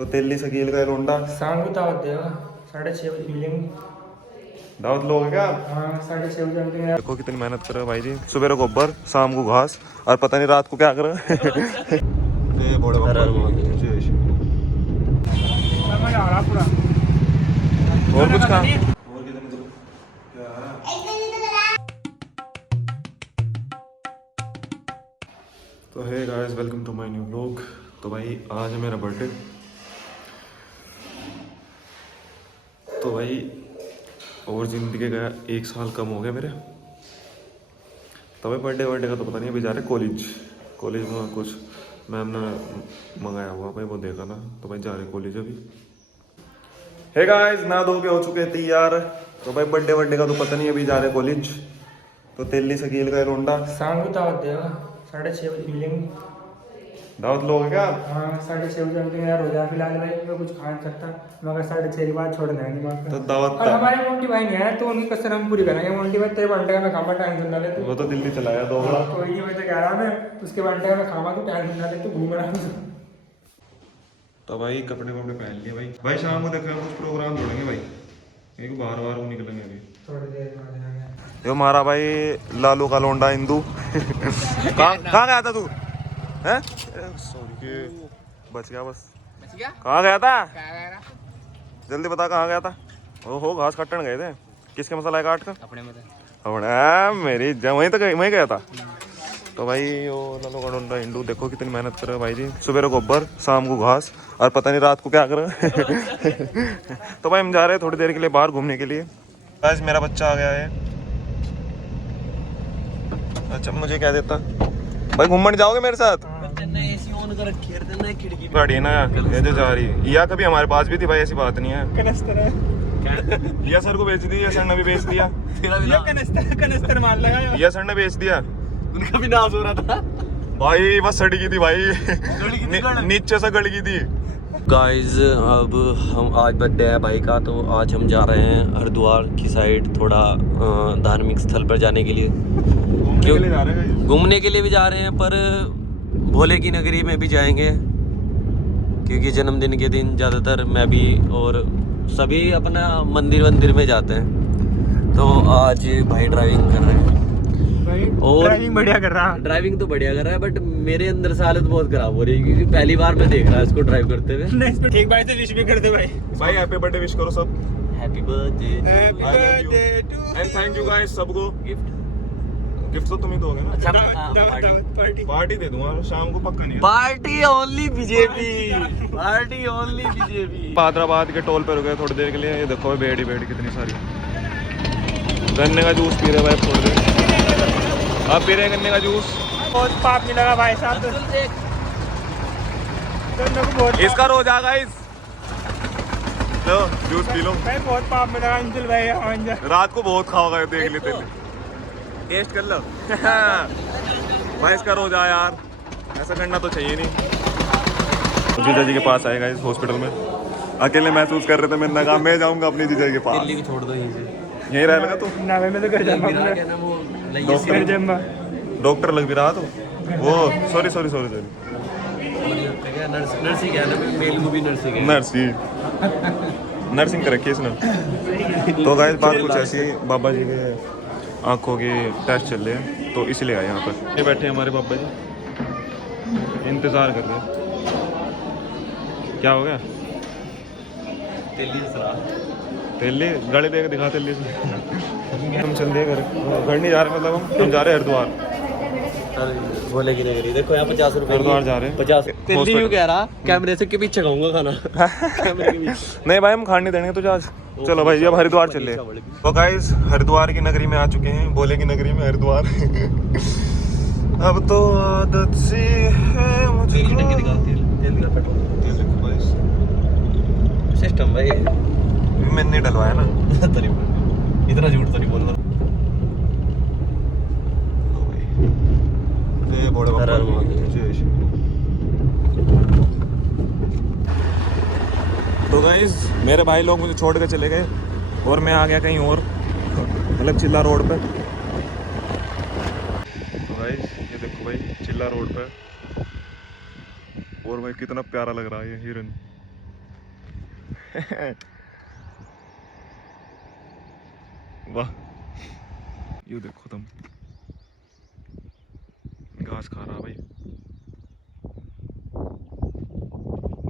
तो तेली सकील का लोंडा शाम को दावत देगा 6:30 बजे मिलेंगे। दावत लोगे क्या? हाँ 6:30 बजे मिलेंगे। देखो कितनी मेहनत कर रहे हो भाई जी, सुबह गोबर शाम को घास और पता नहीं रात को क्या कर रहे हैं। ये बड़े जय श्री। और कुछ काम और कितने दूर तो है guys, welcome to my new vlog. तो भाई आज है मेरा बर्थडे। तो भाई और ज़िंदगी का 1 साल कम हो गया मेरे। तो भाई बर्थडे का तो पता नहीं, अभी जा रहे कॉलेज में कुछ मैम ने मंगाया हुआ भाई, वो देखा ना। तो भाई जा रहे कॉलेज अभी। हे गाइस, ना धो के हो चुके हैं तैयार। तो भाई बर्थडे का तो पता नहीं, अभी जा रहे कॉलेज। तो तेली सकील का लोंडा शाम को दावत देगा 6:30 बजे मिलेंगे। दावत लोगे क्या? हाँ 6:30 बजे मिलेंगे। रोजा फिलहाल भाई मैं कुछ खा नहीं सकता, मगर 6:30 के बाद छोड़ देंगे वहाँ पे। तो दावत और हमारे मोंटी भाई नहीं है तो उनकी कसर हम पूरी करेंगे। मोंटी भाई तेरे बंटे का मैं खामा, टाइम ले तू। वो तो दिल्ली चला गया दोगला। कोई नहीं, मैं तो कह रहा मैं उसके बंटे का मैं खामा, तू टाइम ले तू घूम रहा है। तो भाई कपड़े पहन लिए भाई शाम को देखो कुछ प्रोग्राम जोड़ेंगे भाई, एक बार वो निकलेंगे अभी थोड़ी देर बाद। यो हमारा भाई लालू का लोंडा हिंदू। कहाँ गया था तू? हैं? सॉरी बच गया बस। कहाँ गया था? जल्दी बता कहाँ गया था? ओहो घास काटने गए थे। किसके मसाला काट कर? अपने में अपने मेरी वहीं गया था। तो भाई वो लालू का लोंडा हिंदू, देखो कितनी मेहनत कर रहे हो भाई जी, सुबह गोबर शाम को घास और पता नहीं रात को क्या कर रहे हैं। तो भाई हम जा रहे हैं थोड़ी देर के लिए बाहर घूमने के लिए। आज मेरा बच्चा आ गया है। अच्छा मुझे क्या देता भाई, घूमने जाओगे मेरे साथ? एसी ऑन कर रखी है खिड़की गाड़ी है ना ये जो जा रही है, या कभी हमारे पास भी थी भाई, ऐसी बात नहीं है। या सर को बेच दी, या सर ने भी बेच दिया। कनस्तर मार लगा या सर ने बेच दिया। उनका भी नाश हो रहा था भाई बस सड़ी की थी भाई, नीचे से गड़ गई थी। गाइस अब हम आज बर्थडे है भाई का, तो आज हम जा रहे हैं हरिद्वार की साइड, थोड़ा धार्मिक स्थल पर जाने के लिए। घूमने के लिए भी जा रहे हैं, पर भोले की नगरी में भी जाएंगे, क्योंकि जन्मदिन के दिन ज़्यादातर मैं भी और सभी अपना मंदिर में जाते हैं। तो आज भाई ड्राइविंग कर रहे हैं और ड्राइविंग बढ़िया कर रहा है। ड्राइविंग तो बढ़िया कर रहा है, बट मेरे अंदर से हालत बहुत खराब हो रही है, क्योंकि पहली बार मैं देख रहा है इसको ड्राइव करते हुए। नहीं इसमें ठीक भाई से विश भी कर दे भाई। भाई हैप्पी बर्थडे विश करो सब। Happy birthday and thank you guys सबको। गिफ्ट तो तुम ही दोगे ना? अच्छा पार्टी दे दूंगा शाम को पक्का नहीं। Party only BJP, party only BJP. Hyderabad के टोल पे रुके थोड़ी देर के लिए। ये देखो बेड़ कितनी सारी। गन्ने का जूस पी रहे भाई थोड़ी देर। आप पी रहे हैं गन्ने का जूस? बहुत पाप नहीं लगा भाई साहब, दोनों को बहुत इसका रोज आ गाइस, लो जूस पी लो। भाई बहुत पाप में लगा अंजुल भाई। रात को बहुत खाओगे, देख लेते टेस्ट कर लो। भाई इसका रोज आ यार, ऐसा करना तो चाहिए नहीं। जीजा जी के पास आएगा इस हॉस्पिटल में, अकेले महसूस कर रहे थे। मैंने कहा मैं जाऊंगा अपने जीजा जी के पास। दिल्ली को छोड़ दो यहीं से, यहीं रह लगा तू? ना मैं तो घर जाऊंगा। क्या नाम वो डॉक्टर लग भी रहा तो वो सॉरी नर्स ही क्या ना, मेल को भी नर्स ही क्या। नर्सिंग कर रखी है इसने। तो गाइस बात कुछ ऐसी, बाबा जी के आँखों के टेस्ट चल रहे हैं, तो इसलिए आए यहाँ पर। ये बैठे हमारे बाबा जी, इंतज़ार कर रहे हैं। क्या हो गया? तेली गाड़ी देख दिखा तेली से। हम चल दिए घर नहीं जा रहे, मतलब हम जा रहे हैं हरिद्वार। भोले की नगरी देखो यहाँ 50 रुपए हरिद्वार जा रहे हैं। 50 तेली क्यों कह रहा, कैमरे से के पीछे खाऊंगा खाना। कैमरे के पीछे नहीं भाई हम खाने नहीं देंगे तुझे आज। चलो भाई अब हरिद्वार चले। तो गाइस हरिद्वार की नगरी में आ चुके हैं, भोले की नगरी में हरिद्वार। अब तो आदत सी है मुझे। सिस्टम भाई मैंने नहीं डलवाया ना। इतना झूठ तो नहीं बोल रहा। बड़े तो गाइस मेरे भाई लोग मुझे छोड़ के चले गए और मैं आ गया कहीं और, मतलब चिल्ला रोड पे। तो गाइस ये देखो भाई चिल्ला रोड पे, और भाई कितना प्यारा लग रहा है ये हिरन। वाह, ये देखो तुम, घास खा रहा भाई।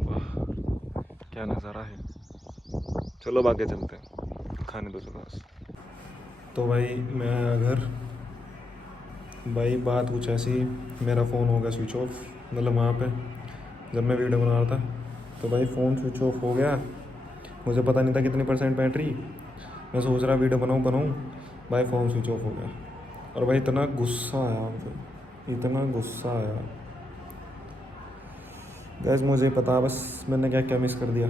वाह, क्या नज़ारा है। चलो आगे चलते हैं, खाने दो घास। तो भाई मैं आया घर। भाई बात कुछ ऐसी, मेरा फ़ोन हो गया स्विच ऑफ, मतलब वहाँ पे जब मैं वीडियो बना रहा था तो भाई फ़ोन स्विच ऑफ हो गया। मुझे पता नहीं था कितनी % बैटरी। मैं सोच रहा वीडियो बनाऊँ, भाई फ़ोन स्विच ऑफ हो गया। और भाई इतना गुस्सा आया मुझे, इतना गुस्सा आया गैस, मुझे पता बस मैंने क्या क्या मिस कर दिया,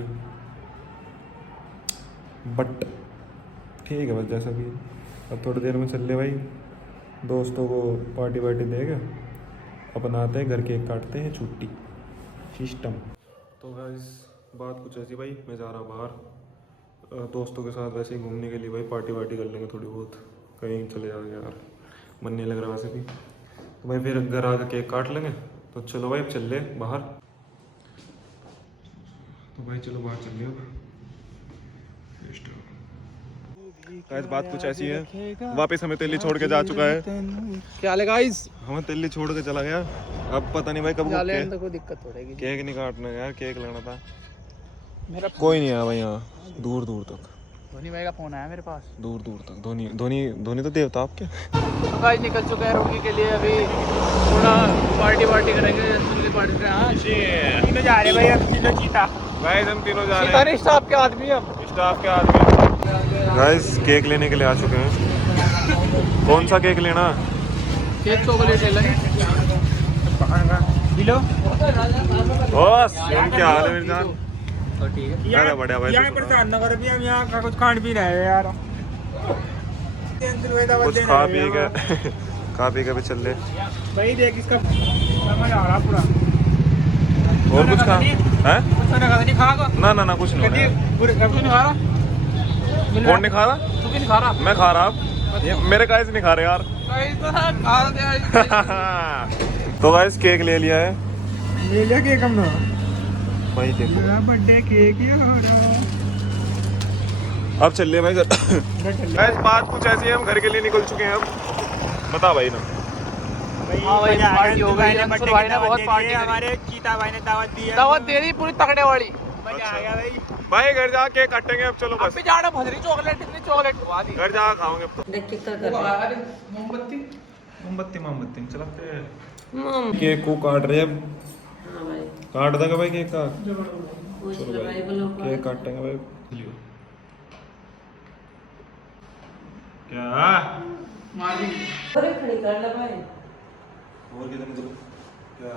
बट ठीक है बस जैसा भी। अब थोड़ी देर में चल ले भाई, दोस्तों को पार्टी वार्टी देगा, अपन आते हैं घर, केक काटते हैं, छुट्टी सिस्टम। तो गाइस बात कुछ ऐसी भाई, मैं जा रहा बाहर दोस्तों के साथ वैसे ही घूमने के लिए भाई, पार्टी वार्टी कर लेंगे थोड़ी बहुत, कहीं चले जाएंगे यार, मन नहीं लग रहा वैसे भी। तो भाई फिर घर आकर केक काट लेंगे। तो चलो भाई अब चल ले बाहर। तो भाई चलो बाहर चल ले अब। गाइस बात कुछ ऐसी है, वापस हमें दिल्ली छोड़ के जा चुका है। क्या हाल है गाइस? हमें दिल्ली छोड़ के चला गया, अब पता नहीं भाई कब कोई दिक्कत हो रही केक नहीं काटना यार, केक लेना था। मेरा कोई नहीं आया भाई यहाँ, दूर दूर तक, धोनी भाई का फोन आया मेरे पास। दूर दूर तक। धोनी धोनी धोनी तो देवता आपके। तो गाइस निकल चुके हैं रोटी के लिए, अभी थोड़ा पार्टी वार्टी करेंगे। पार्टी तीनों जा रहे भाई, अब तीनों चीता। गाइस हम तीनों जा रहे हैं, स्टाफ के आदमी हम। स्टाफ के आदमी। गाइस केक लेने के लिए आ चुके हैं। कौन सा केक लेना? केक चॉकलेट ले लेंगे किलो। बस क्या हाल है मेरी जान? ठीक है अरे बढ़िया भाई, यहाँ परेशान न करो, हम यहाँ का कुछ खान पी रहे हैं यार, कुछ खा पी के खा पी के भी चल ले भाई। देख इसका समझ आ रहा पूरा। और कुछ खा है? नहीं खा ना ना ना कुछ नहीं हो रहा। नहीं खा रहा। कौन नहीं खा रहा? तू भी नहीं खा रहा? मैं खा रहा, ये मेरे गाइस नहीं खा रहे यार। तो गाइस केक ले लिया है, ले लिया केक हमने भाई देखो। बर्थडे केक ये हो रहा। अब चल ले भाई घर। गाइस बात कुछ ऐसी है, हम घर के लिए निकल चुके हैं अब। बता भाई ना। हाँ भाई पार्टी हो गई, अंशुल भाई ने बहुत पार्टी हमारे चीता भाई ने दावत दी है, दावत दे दी पूरी तगड़े वाली। मजा आ गया भाई। भाई घर जा केक काटेंगे अब, चलो बस। अभी जाना भजरी चॉकलेट, इतनी चॉकलेट खवा दी। घर जा खाओगे अब तो। अरे मोमबत्ती मोमबत्ती मोमबत्ती चलाते हैं। केक को काट रहे हैं अब। काट देगा भाई केक का, चलो भाई केक काटेंगे भाई। क्या अरे खड़ी कर ला भाई। और किधर चलो क्या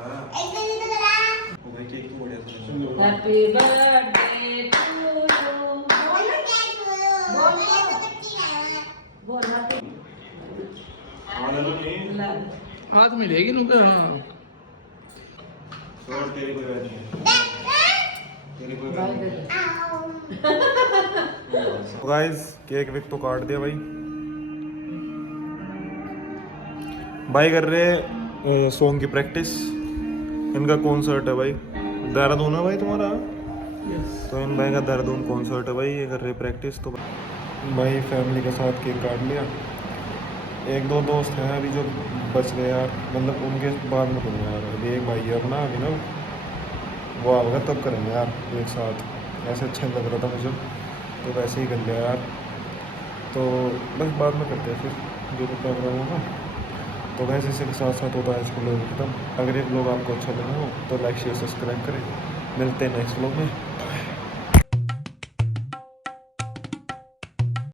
ओ भाई केक तो बढ़िया था। Happy birthday to you. बोल हैप्पी। हाथ मिलेगी नुके। हाँ छोड़, तेरी कोई बात नहीं है, तेरी कोई बात नहीं है। तो गाइस केक वेक तो काट दिया भाई। भाई कर रहे सॉन्ग की प्रैक्टिस, इनका कॉन्सर्ट है भाई, देहरादून है भाई तुम्हारा। तो इन भाई का देहरादून कॉन्सर्ट है भाई, ये कर रहे प्रैक्टिस। तो भाई फैमिली के साथ केक काट लिया। एक दो दोस्त हैं अभी जो बच गए यार, मतलब उनके बाद में करूँगा यार। अभी एक भाई है अपना, अभी ना वो आएगा तब करेंगे यार एक साथ। ऐसे अच्छा नहीं लग रहा था मुझे, तो वैसे ही कर लिया यार। तो बस बाद में करते हैं फिर जो तो प्रोग्राम होगा। तो वैसे इसी के साथ साथ होता है इसको लोग खत्म। अगर ये ब्लॉग आपको अच्छा लगा हो तो लाइक शेयर सब्सक्राइब करें। मिलते हैं नेक्स्ट ब्लॉग में।